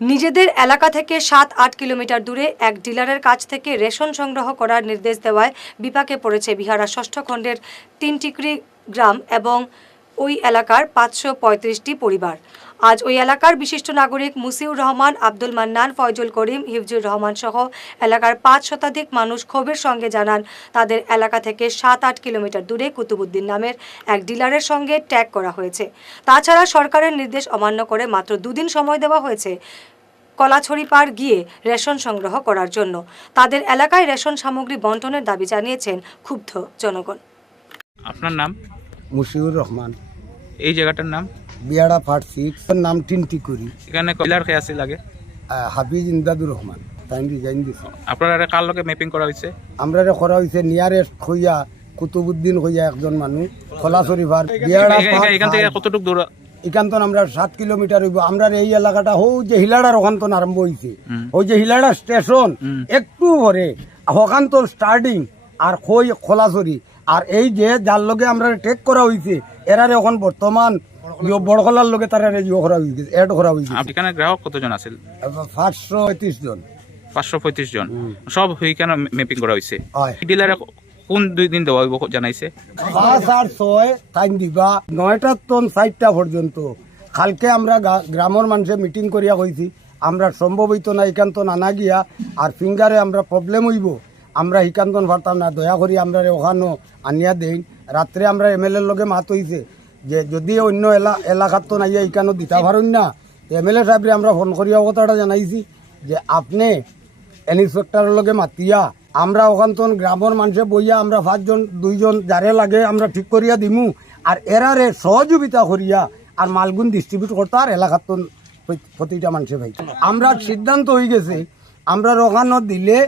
নিজেদের এলাকা থেকে ৭-৮ কিলোমিটার দূরে এক ডিলারের কাছ থেকে রেশন সংগ্রহ করার নির্দেশ দেওয়ায় বিপাকে পড়েছে বিহারা ষষ্ঠ খণ্ডের তিনটিকরি গ্রাম এবং ওই এলাকার ৫৩৫টি পরিবার। আজ ওই এলাকার বিশিষ্ট নাগরিক মুসিউর রহমান, আব্দুল মান্নান, ফয়জুল করিম, হিফজুর রহমান সহ এলাকার ৫ শতাধিক মানুষ ক্ষোভের সঙ্গে জানান তাদের এলাকা থেকে ৭-৮ কিলোমিটার দূরে কুতুবুদ্দিন নামের এক ডিলারের সঙ্গে ট্যাগ করা হয়েছে। তাছাড়া সরকারের নির্দেশ অমান্য করে মাত্র ২ দিন সময় দেওয়া হয়েছে কলাছড়ি পার গিয়ে রেশন সংগ্রহ করার জন্য। তাদের এলাকায় রেশন সামগ্রী বন্টনের দাবি জানিয়েছেন ক্ষুব্ধ জনগণ। আপনার নাম? মুশিউর রহমান। এই জায়গাটার নাম? বিয়াড়া ফাট 6 নাম টিনটিকুরি। এখানে কয়লার খেয়ে আসি লাগে? হাফিজ ইমদাদুর রহমান তাই ডিজাইন দিছে। আপনারা কার লগে ম্যাপিং করা হয়েছে? আমরা করা হয়েছে নিয়ারেস্ট হইয়া কুতুবুদ্দিন হইয়া একজন মানুষ খোলাছড়ি পার বিয়াড়া এখান থেকে কতটুকু দূর? এখান তো আমরা 7 কিলোমিটার হইব। আমরা এই এলাকাটা হৌ যে হিলাড়ার ওখান তো আরম্ভ হয়েছে, ওই যে হিলাড়া স্টেশন একটু পরে ওখান তো স্টার্টিং আর হই খোলাছড়ি। আর এই যে যার লগে আমরা টেক করা হয়েছে এরারে এখন বর্তমান বড়খলার লগে তারা করা হয়েছে, এড করা হয়েছে। এখানে গ্রাহক কতজন আছে? 535 জন। 535 জন সব এখানে ম্যাপিং করা হয়েছে। ডিলারে কোন 2 দিন দেওয়া হইব জানাইছে? 5 আর 6 টাইম দিবা 9টা টন 4টা পর্যন্ত। কালকে আমরা গ্রামের মানুষে মিটিং করিয়া কইছি আমরা সম্ভব হইতো না এখান তো নানা গিয়া আর ফিঙ্গারে আমরা প্রবলেম হইব, আমরা হিকান্তন পারতাম না, দয়া করি আমরা ওখানো আনিয়া দেই। রাত্রে আমরা এমএলএর লগে মাত হইছে যে যদি অন্য এলাকার তো নাইয়া এখানো দিতে পারেন না, এমএলএ সাহেবরে আমরা ফোন করিয়া কথাটা জানাইছি যে আপনি ইন্সপেক্টরের লগে মাতিয়া আমরা ওখান তো গ্রামের মানুষে বইয়া আমরা 5 জন 2 জন যারে লাগে আমরা ঠিক করিয়া দিমু আর এরারে সহযোগিতা করিয়া আর মালগুন ডিস্ট্রিবিউট করতে আর এলাকার তো প্রতিটা মানুষে ভাই। আমরা সিদ্ধান্ত হয়ে গেছে আমরা ওখানো দিলে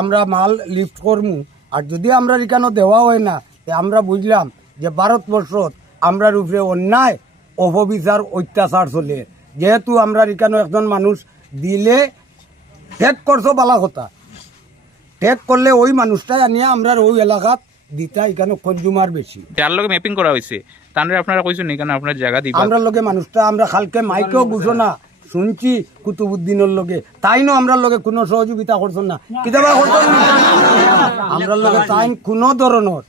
আমরা মাল লিফট করমু, আর যদি আমরা এখানে দেওয়া হয় না আমরা বুঝলাম যে ভারতবর্ষত আমরার উপরে অন্যায় অপবিচার অত্যাচার চলে। যেহেতু আমরা এখানে একজন মানুষ দিলে টেক করছো বালা কথা, টেক করলে ওই মানুষটাই আনিয়া আমরা ওই এলাকাত দিতা এখানে কনজিউমার বেশি। যার লগে ম্যাপিং করা হয়েছে তাহলে আপনারা কইছেন এখানে আপনার জায়গা দিবেন? আমরা লগে মানুষটা আমরা কালকে মাইকেও ঘোষণা শুনছি কুতুবুদ্দিনের লগে, তাই না আমরা লগে কোনো সহযোগিতা করছেন না, কিতাবা করছেন না আমরা লগে তাই কোনো ধরনের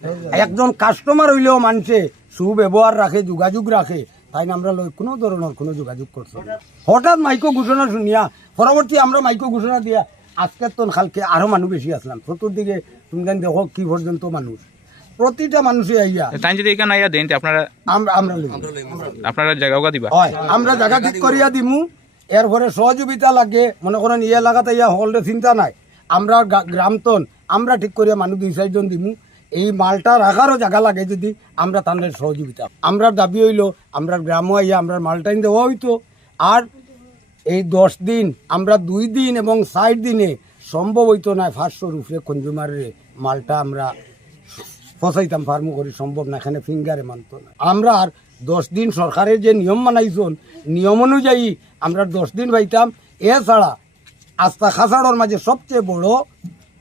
একজন কাস্টমার হইলেও মানুষে সুব্যবহার রাখে, যোগাযোগ রাখে, তাই না আমরা লগে কোনো ধরনের কোনো যোগাযোগ করছেন। হঠাৎ মাইকো ঘোষণা শুনিয়া পরবর্তী আমরা মাইকো ঘোষণা দিয়া আজকে তো কালকে আরো মানুষ বেশি আসলাম। চতুর্দিকে তুমি জানি দেখো কি পর্যন্ত মানুষ, প্রতিটা মানুষই আইয়া তাই যদি এখানে আইয়া দেন আপনারা আপনারা জায়গা দিবা? হয় আমরা জায়গা ঠিক করিয়া দিমু। এরপরে সহযোগিতা লাগে মনে করেন এই এলাকাতে ইয়া হলরে চিন্তা নাই, আমরা গ্রামতন আমরা ঠিক করিয়া মানুষ 2-4 জন দিমু। এই মালটা রাখারও জায়গা লাগে যদি আমরা তাদের সহযোগিতা। আমরা দাবি হইল আমরা গ্রামও আইয়া আমরা মালটাইন দেওয়া হইতো। আর এই 10 দিন আমরা 2 দিন এবং 4 দিনে সম্ভব হইতো না 500 রুপে কনজিউমারের মালটা আমরা ফসাইতাম ফার্মো করি, সম্ভব না, এখানে ফিঙ্গারে মানত না। আমরা আর 10 দিন সরকারের যে নিয়ম মানাইছেন নিয়ম অনুযায়ী আমরা 10 দিন পাইতাম। এছাড়া আস্তা খাসাড়োর মাঝে সবচেয়ে বড়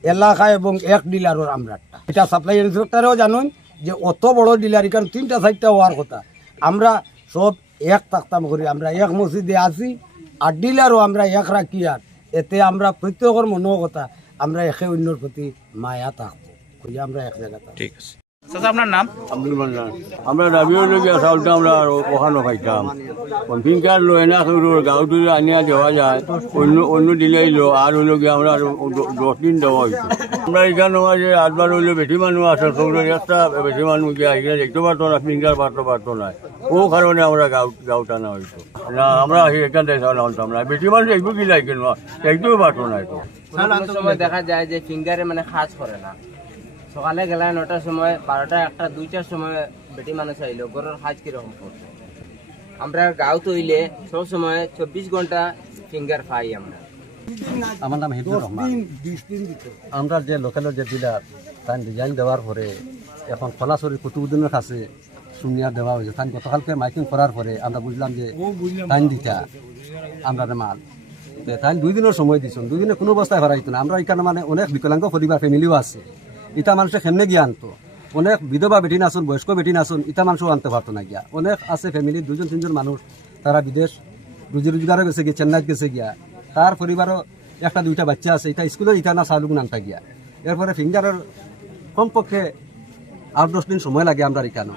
এলাকা এবং এক ডিলারের আমরা এটা সাপ্লাই ইন্সপেক্টরেও জানুন যে অত বড় ডিলার এখানে 3-4টা হওয়ার কথা। আমরা সব এক থাকতাম করি, আমরা এক মসজিদে আসি আর ডিলারও আমরা এক রাখি। আর এতে আমরা প্রত্যেকের মনের কথা আমরা একে অন্যর প্রতি মায়া থাকবো, আমরা এক জায়গা। ঠিক আছে। আপনার নাম? আব্দুল মান্নান। আমরা দাবিও লগিয়া চাউলটা আমরা ওখানে খাইতাম, ফিঙ্কার লয় না গাঁওটি আনিয়া দেওয়া যায় অন্য দিলেইলো আর হইল গিয়ে আমরা 10 দিন দেওয়া হয়েছে। আমরা এখানে যে 8বার হইলো বেশি মানুষ আছে, সৌরের একটা বেশি মানুষ গিয়ে এখানে দেখতে পারতো না, ফিঙ্কার পারতো না, ও কারণে আমরা গাঁও টানা হইতো না। আমরা এখান থেকে আনতাম না, বেশি মানুষ একটু কি লাগে না, একটু পারতো না। সময় দেখা যায় যে ফিঙ্গারে মানে কাজ করে না, সকালে গেলে 9টার সময় 12টা 1টা 2টার সময় বেটি মানুষ আইলো গরুর কাজ কিরকম করছে। আমরা গাঁও তৈলে সব সময় 24 ঘন্টা ফিঙ্গার পাই। আমরা আমার নাম হিফজুর রহমান। আমরা যে লোকালের যে ডিলার তার ডিজাইন দেওয়ার পরে এখন খোলাছড়ি কুতুবুদ্দিনের কাছে শুনিয়া দেওয়া হয়েছে। তাই গতকালকে মাইকিং করার পরে আমরা বুঝলাম যে টাইম দিতা আমরা মাল তাই 2 দিনের সময় দিচ্ছেন, 2 দিনে কোনো অবস্থায় হারাইতো না। আমরা এখানে মানে অনেক বিকলাঙ্গ পরিবার ফ্যামিলিও আছে, ইটা মানুষের কেমনে গিয়ে আনতো, অনেক বিধবা বেটি নাচুন, বয়স্ক বেটি নাচুন, ইটা মানুষও আনতে পারতো না গিয়া। অনেক আছে ফ্যামিলি 2-3 জন মানুষ তারা বিদেশ রুজি রোজগারে গেছে গিয়ে, চেন্নাইত গেছে গিয়া, তার পরিবারও একটা দুইটা বাচ্চা আছে, এটা স্কুলে ইটা না চাউল গুণ আনতা গিয়া। এরপরে ফিঙ্গারের কমপক্ষে 8-10 দিন সময় লাগে আমরা এখানে।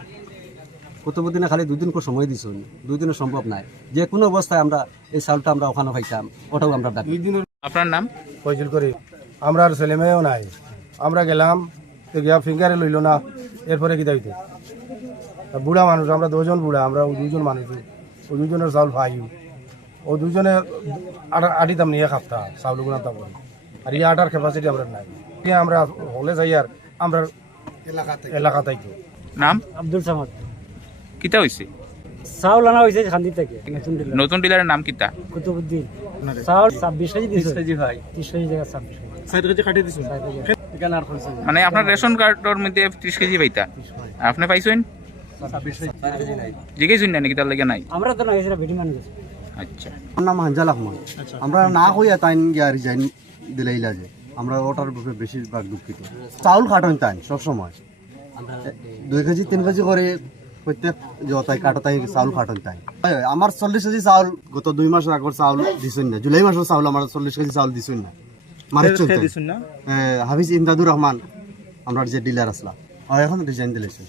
কুতুবুদ্দিনে খালি 2 দিন করে সময় দিছুন, 2 দিনে সম্ভব নাই। যে কোনো অবস্থায় আমরা এই চাউলটা আমরা ওখানে পাইতাম, ওটাও আমরা দাবি। আপনার নাম? ফয়জুল করি। আমরা আর ছেলে মেয়েও নাই, আমরা গেলাম তো গিয়া ফিঙ্গারে লইল না, এরপরে কি দাইতে বুড়া মানুষ, আমরা 2 জন বুড়া, আমরা 2 জন মানুষ, ও 2 জনের চাউল ভাই, ও 2 জনে আটিতাম নিয়ে খাপতা চাউল গুণাতা করি, আর ইয়ে আটার ক্যাপাসিটি আমরা নাই। আমরা হলে যাই আর আমরা এলাকাতেই তো। নাম? আব্দুল সামাদ। কিতা হয়েছে? চাউল আনা হয়েছে খান্দি থেকে নতুন ডিলারের নাম কিতা? কুতুবুদ্দিন। চাউল 26 কেজি দিছে। 30 কেজি ভাই, 30 কেজি জায়গা 26 কেজি। 60 কেজি কাটি দিছেন এখানে আর কইছে। মানে আপনার রেশন কার্ডের মধ্যে 30 কেজি পাইতা, আপনি পাইছেন 26 কেজি নাই। জিজ্ঞেস না নাকি তার লাগে নাই? আমরা তো না এসরা বেটি মানুষ। আচ্ছা, আমার নাম হানজাল আহমদ। আমরা না কইয়া তাইন গিয়া রিজাইন দিলাইলা যে আমরা ওটার ব্যাপারে বেশিরভাগ দুঃখিত। চাউল কাটন তাই সবসময় 2 কেজি 3 কেজি করে প্রত্যেক জতাই কাটতাই চাউল কাটন তাই। আমার 40 কেজি চাউল গত 2 মাস আগর চাউল দিছেন না, জুলাই মাসের চাউল আমার 40 কেজি চাউল দিছেন না, মারে চলতে দিছেন না। হাফিজ ইমদাদুর রহমান আমরা যে ডিলার আসলা আর এখন রিজাইন দিলেছে।